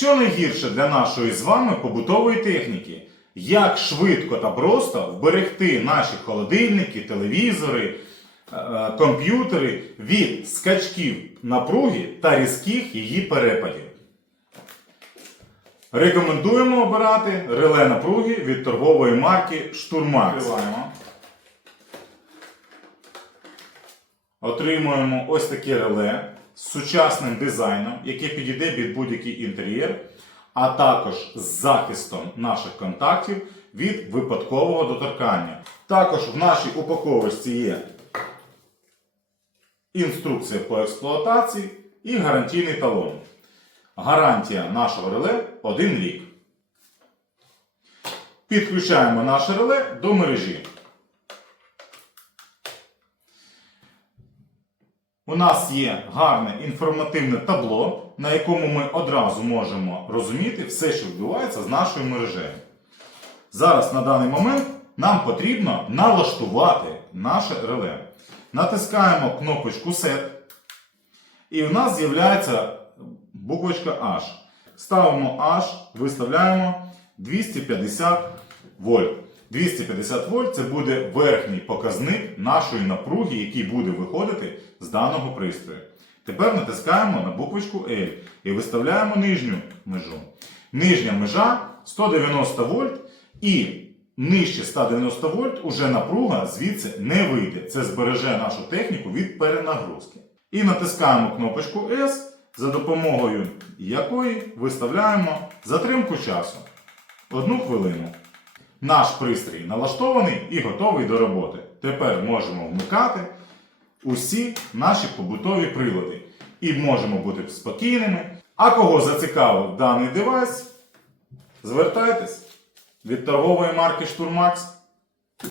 що найгірше для нашої з вами побутової техніки? Як швидко та просто вберегти наші холодильники, телевізори, е, комп'ютери від скачків напруги та різких її перепадів? Рекомендуємо обирати реле напруги від торгової марки Штурмакс. Відкриваємо. Отримуємо ось таке реле з сучасним дизайном, яке підійде під будь-який інтер'єр, а також з захистом наших контактів від випадкового доторкання. Також в нашій упаковочці є інструкція по експлуатації і гарантійний талон. Гарантія нашого реле 1 рік. Підключаємо наше реле до мережі. У нас є гарне інформативне табло, на якому ми одразу можемо розуміти все, що відбувається з нашою мережею. Зараз на даний момент нам потрібно налаштувати наше реле. Натискаємо кнопочку Set, і в нас з'являється буквочка H. Ставимо H, виставляємо 250 вольт. 250 вольт це буде верхній показник нашої напруги, який буде виходити з даного пристрою. Тепер натискаємо на буквочку L і виставляємо нижню межу. Нижня межа 190 вольт і нижче 190 вольт уже напруга звідси не вийде. Це збереже нашу техніку від перенагрузки. І натискаємо кнопочку S, за допомогою якої виставляємо затримку часу. Одну хвилину. Наш пристрій налаштований і готовий до роботи. Тепер можемо вмикати усі наші побутові прилади. І можемо бути спокійними. А кого зацікавив даний девайс, звертайтесь від торгової марки Штурмакс.